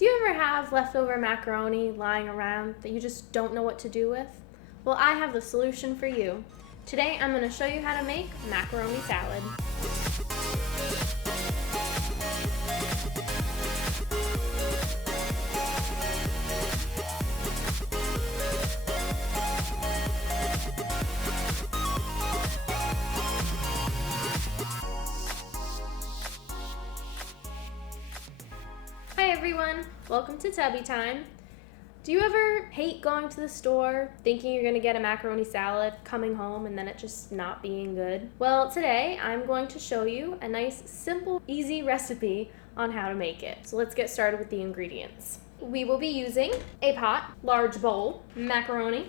Do you ever have leftover macaroni lying around that you just don't know what to do with? Well, I have the solution for you. Today I'm going to show you how to make macaroni salad. Hi everyone, welcome to Tubby Time. Do you ever hate going to the store, thinking you're gonna get a macaroni salad, coming home, and then it just not being good? Well, today I'm going to show you a nice, simple, easy recipe on how to make it. So let's get started with the ingredients. We will be using a pot, large bowl, macaroni,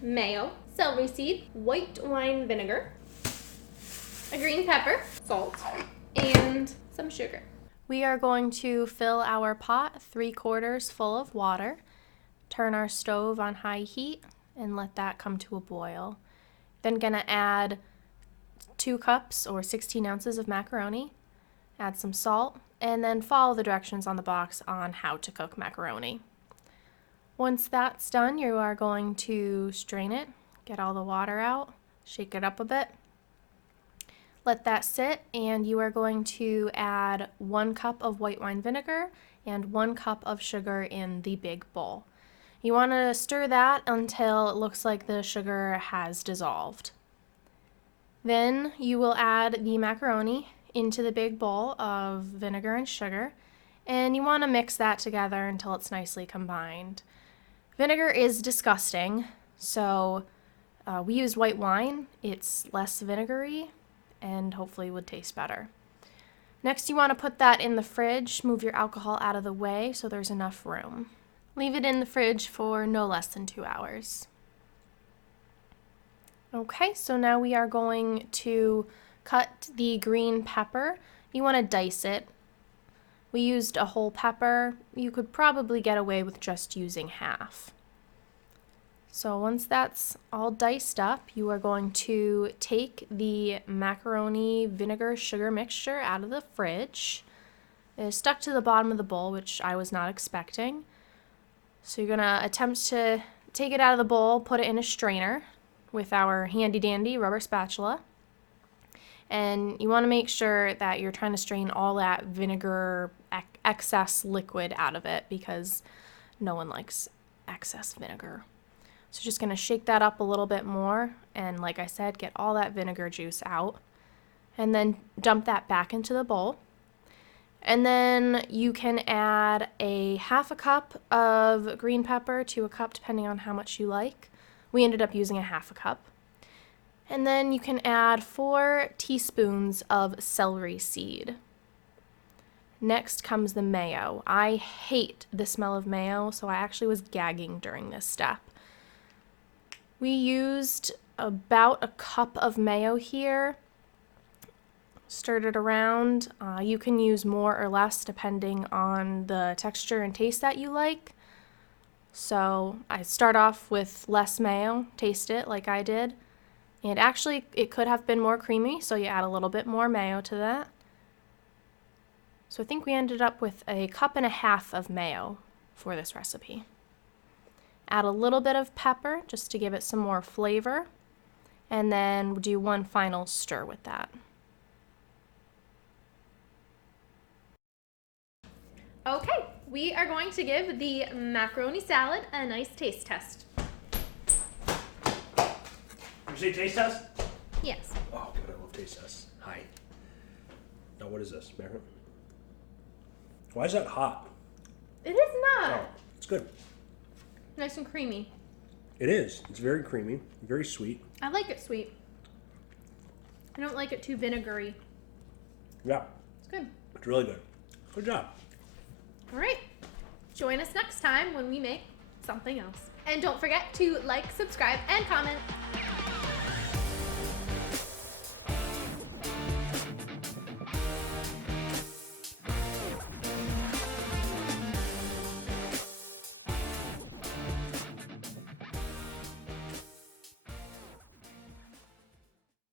mayo, celery seed, white wine vinegar, a green pepper, salt, and some sugar. We are going to fill our pot 3/4 full of water, turn our stove on high heat, and let that come to a boil. Then gonna add 2 cups or 16 ounces of macaroni, add some salt, and then follow the directions on the box on how to cook macaroni. Once that's done, you are going to strain it, get all the water out, shake it up a bit. Let that sit, and you are going to add 1 cup of white wine vinegar and 1 cup of sugar in the big bowl. You want to stir that until it looks like the sugar has dissolved. Then you will add the macaroni into the big bowl of vinegar and sugar, and you want to mix that together until it's nicely combined. Vinegar is disgusting, so we used white wine. It's less vinegary and hopefully would taste better. Next, you want to put that in the fridge, move your alcohol out of the way so there's enough room. Leave it in the fridge for no less than 2 hours. Okay, so now we are going to cut the green pepper. You want to dice it. We used a whole pepper. You could probably get away with just using half. So once that's all diced up, you are going to take the macaroni vinegar sugar mixture out of the fridge. It is stuck to the bottom of the bowl, which I was not expecting. So you're gonna attempt to take it out of the bowl, put it in a strainer with our handy dandy rubber spatula. And you wanna make sure that you're trying to strain all that vinegar excess liquid out of it, because no one likes excess vinegar. So just gonna shake that up a little bit more, and like I said, get all that vinegar juice out, and then dump that back into the bowl. And then you can add a 1/2 cup of green pepper to a cup, depending on how much you like. We ended up using a 1/2 cup. And then you can add 4 teaspoons of celery seed. Next comes the mayo. I hate the smell of mayo, so I actually was gagging during this step. We used about a cup of mayo here. Stirred it around. You can use more or less depending on the texture and taste that you like. So I start off with less mayo, taste it like I did. And actually it could have been more creamy, so you add a little bit more mayo to that. So I think we ended up with a 1.5 cups of mayo for this recipe. Add a little bit of pepper just to give it some more flavor, and then do one final stir with that. Okay, we are going to give the macaroni salad a nice taste test. Did you say taste test? Yes. Oh, good, I love taste tests. Hi. Now, what is this, macaroni? Why is that hot? It is not. Oh, it's good. Nice and creamy. It is. It's very creamy, very sweet. I like it sweet. I don't like it too vinegary. Yeah. It's good. It's really good. Good job. All right. Join us next time when we make something else. And don't forget to like, subscribe, and comment.